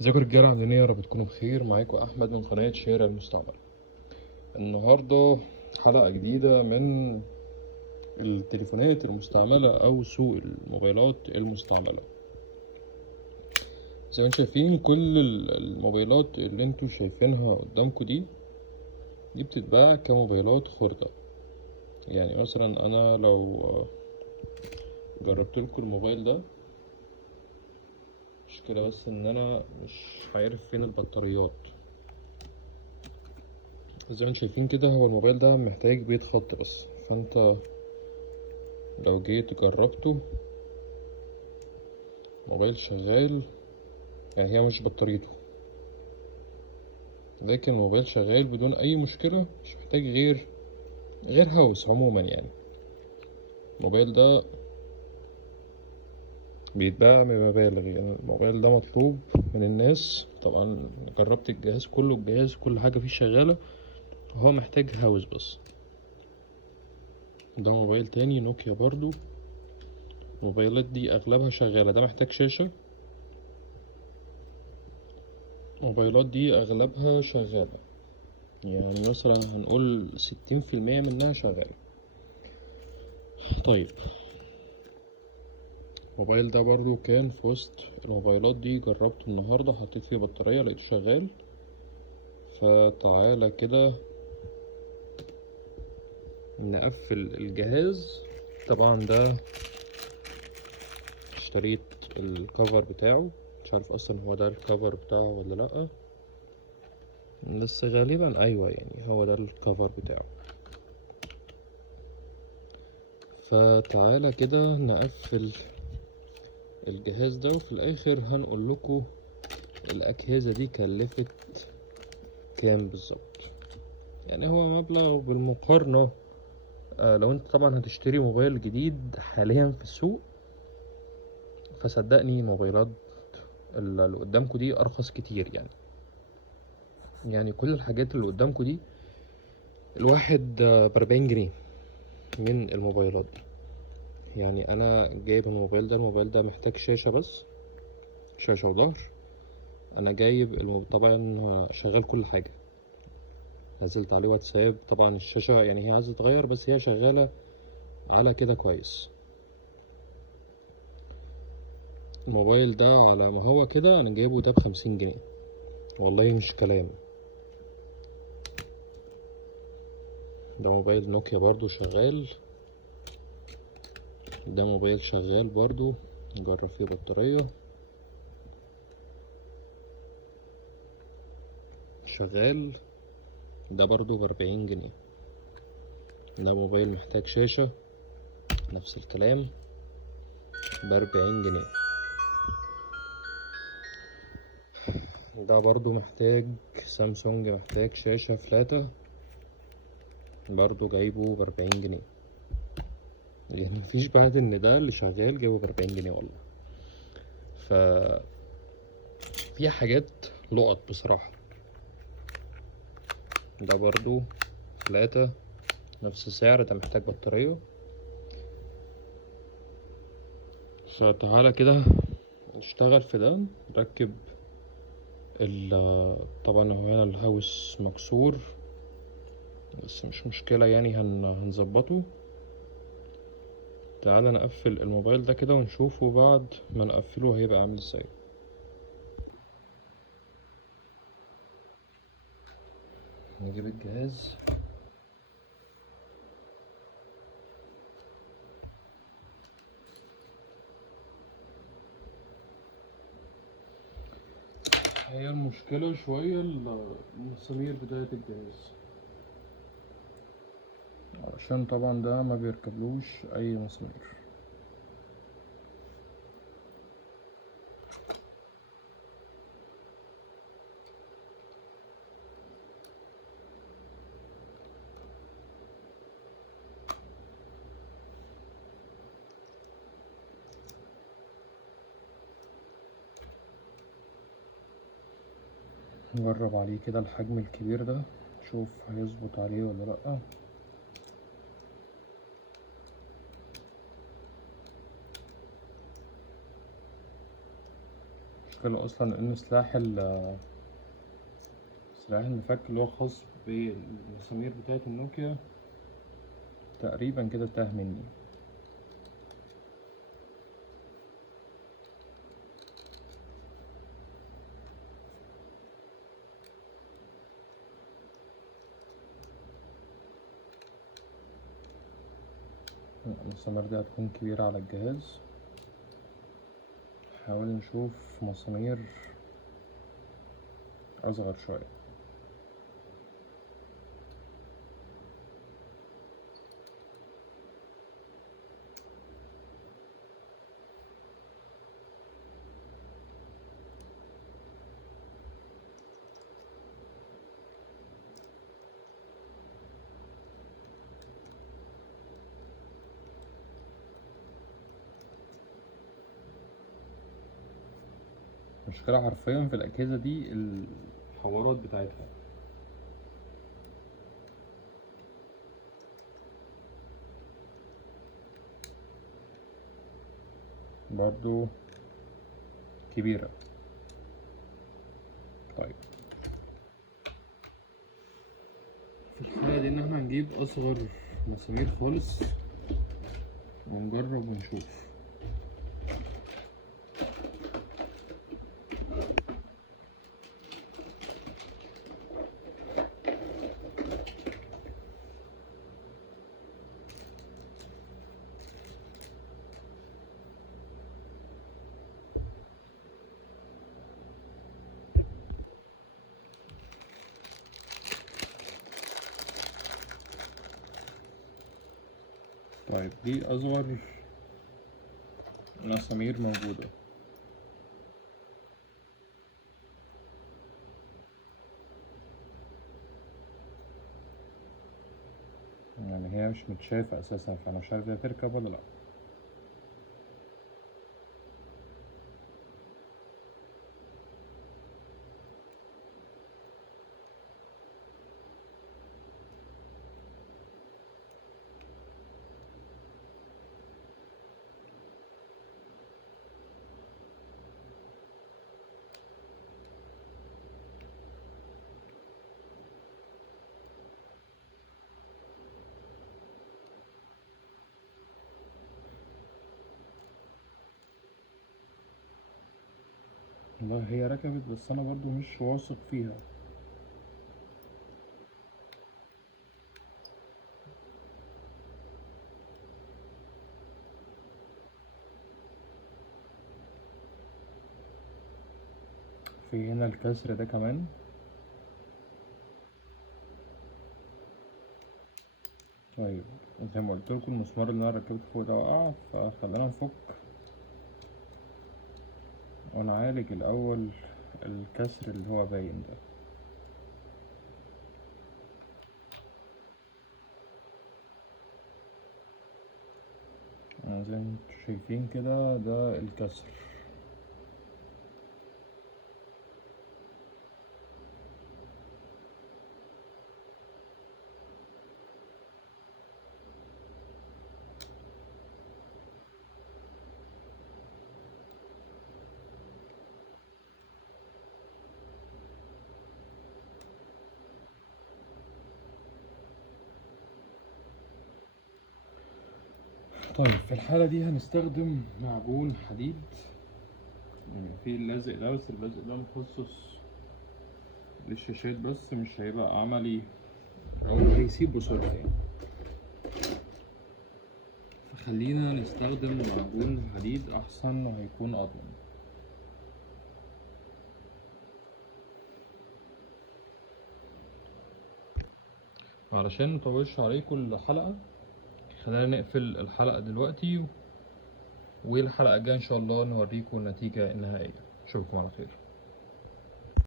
ازيكم رجاله؟ عاملين ايه؟ يا رب تكونوا بخير. معاكم احمد من قناه شارع المستعمل. النهارده حلقه جديده من التليفونات المستعمله او سوق الموبايلات المستعمله. زي ما انتم شايفين كل الموبايلات اللي انتوا شايفينها قدامكم دي بتتباع كموبايلات خردة. يعني مثلا انا لو جربت لكم الموبايل ده، مشكلة بس ان انا مش عارف فين البطاريات. زي ما انتم شايفين كده، هو الموبايل ده محتاج بيت خط بس. فانت لو جيت جربته، موبايل شغال، يعني هي مش بطاريته، لكن الموبايل شغال بدون اي مشكلة، مش محتاج غير هاوس عموما. يعني الموبايل ده بيتباع بمبالغ، يعني الموبايل ده مطلوب من الناس. طبعا جربت الجهاز كله، الجهاز كل حاجة فيه شغالة، هو محتاج هاوس بس. ده موبايل تاني نوكيا برضو، الموبايلات دي اغلبها شغالة. ده محتاج شاشة، الموبايلات دي اغلبها شغالة، يعني مثلا هنقول 60% منها شغالة. طيب، الموبايل ده برضو كان في وسط الموبايلات دي، جربته النهاردة، حطيت فيه بطارية لقيته شغال. فتعالى كده نقفل الجهاز. طبعا ده اشتريت الكفر بتاعه، مش عارف اصلا هو ده الكفر بتاعه ولا لأ، بس غالبا ايوه، يعني هو ده الكفر بتاعه. فتعالى كده نقفل الجهاز ده، وفي الاخر هنقول لكم الاجهزة دي كلفت كام بالظبط. يعني هو مبلغ بالمقارنة، لو انت طبعا هتشتري موبايل جديد حاليا في السوق، فصدقني موبايلات اللي قدامكم دي ارخص كتير. يعني كل الحاجات اللي قدامكم دي الواحد ب40 جنيه من الموبايلات دي. يعني انا جايب الموبايل ده محتاج شاشة بس، شاشة وظهر. انا جايب طبعا شغال كل حاجة، نزلت عليه واتساب. طبعا الشاشة يعني هي عايزة تتغير، بس هي شغالة على كده كويس. الموبايل ده على ما هو كده انا جايبه ده ب50 جنيه، والله مش كلام. ده موبايل نوكيا برضو شغال، ده موبايل شغال برضو، نجرب فيه بطارية، شغال. ده برضو ب40 جنيه. ده موبايل محتاج شاشة، نفس الكلام، ب40 جنيه. ده برضو محتاج سامسونج، محتاج شاشة فلاتة، برضو جايبه ب40 جنيه. يعني مفيش بعد ان ده اللي شغال جايبه ب40 جنيه والله. ف في حاجات لقط بصراحة. ده برضو فلاتة، نفس السعر، ده محتاج بطارية. فتعالى كده نشتغل في ده، نركب طبعا هو هنا الهاوس مكسور، بس مش مشكلة، يعني هنظبطه. تعالى نقفل الموبايل ده كده ونشوفه بعد ما نقفله هيبقى عامل ازاي. نجيب الجهاز، هي المشكلة شوية المسامير بتاعة الجهاز، عشان طبعا ده ما بيركبلوش أي مسامير. نجرب عليه كده الحجم الكبير ده، نشوف هيظبط عليه ولا لأ. مشكلة أصلا إن سلاح المفك اللي هو خاص بالمسامير بتاعة النوكيا تقريبا كده تاه مني. المسامير دي هتكون كبيرة على الجهاز، نحاول نشوف مسامير أصغر شوية. المشكلة حرفيا في الأجهزة دي الحوارات بتاعتها. برضو كبيرة. طيب في الحالة دي إن احنا هنجيب أصغر مسامير خالص ونجرب ونشوف. طيب دي أصغر مسامير موجودة. يعني هي مش متشافة أساسا، فأنا مش عارف هي تركب ولا لأ. والله هي ركبت، بس أنا برضو مش واثق فيها. في هنا الكسر ده كمان. طيب زي ما قلتلكوا المسمار اللي أنا ركبته فوق ده وقع، فخلينا نفك ونعالج الأول الكسر اللي هو باين ده. زي ما انتوا شايفين كده ده الكسر. طيب في الحالة دي هنستخدم معجون حديد، يعني في اللزق ده، بس اللزق ده مخصص للشاشات بس، مش هيبقى عملي أو هيسيب بسرعة يعني. فخلينا نستخدم معجون حديد أحسن وهيكون أضمن. علشان مطولش عليكم الحلقة، خلينا نقفل الحلقة دلوقتي، والحلقة الجاية إن شاء الله نوريكم النتيجة النهائية. أشوفكم على خير.